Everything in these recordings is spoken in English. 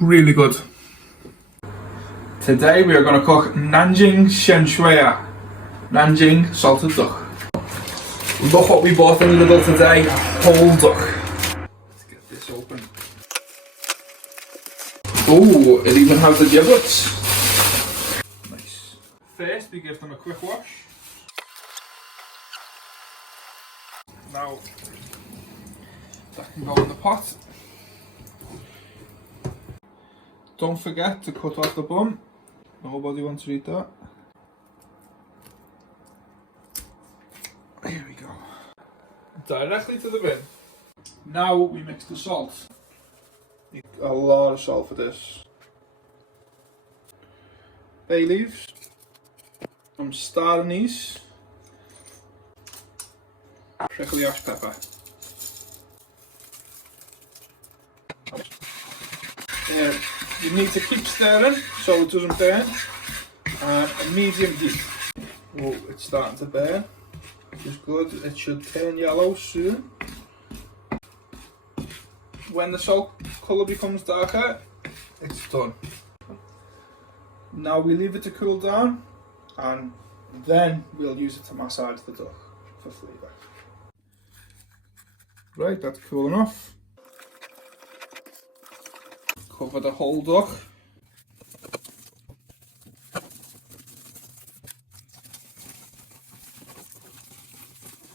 Really good. Today we are going to cook Nanjing Salted Duck. Look what we bought in Lidl today, whole duck. Let's get this open. Oh, it even has the giblets. Nice. First we give them a quick wash. Now, that can go in the pot. Don't forget to cut off the bum. Nobody wants to eat that. Here we go. Directly to the bin. Now we mix the salt. A lot of salt for this. Bay leaves. Some star anise. Prickly ash pepper. You need to keep stirring so it doesn't burn. And a medium heat. Oh, it's starting to burn. Which is good. It should turn yellow soon. When the salt colour becomes darker, it's done. Now we leave it to cool down, and then we'll use it to massage the duck for flavour. Right, that's cool enough. Cover the whole duck.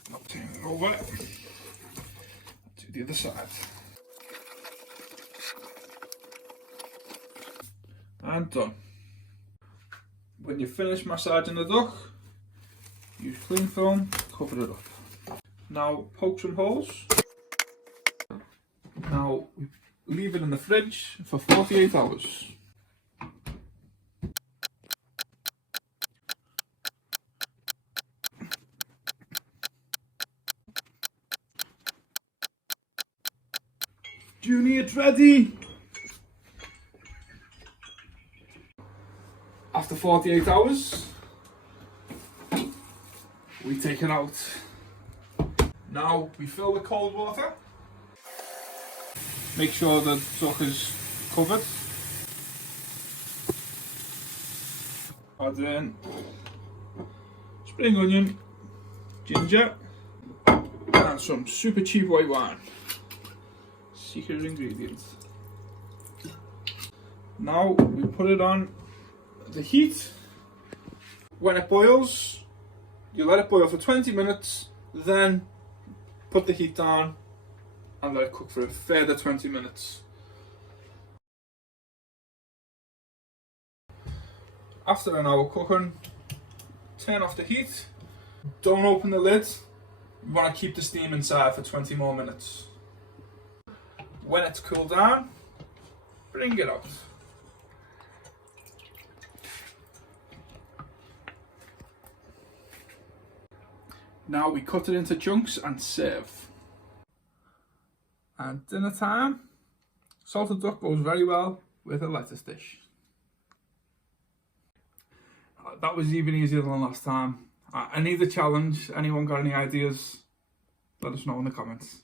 Now turn it over to the other side. And done. When you finish massaging the duck, use cling film, cover it up. Now poke some holes. Now we leave it in the fridge for 48 hours. Junior, it's ready! After 48 hours, we take it out. Now we fill with cold water. Make sure the duck is covered. Add in spring onion, ginger, and some super cheap white wine. Secret ingredient. Now we put it on the heat. When it boils, you let it boil for 20 minutes, then put the heat down and let it cook for a further 20 minutes. After an hour cooking, turn off the heat. Don't open the lid. You want to keep the steam inside for 20 more minutes. When it's cooled down, bring it out. Now we cut it into chunks and serve. And dinner time, salted duck goes very well with a lettuce dish. That was even easier than last time. I need a challenge. Anyone got any ideas? Let us know in the comments.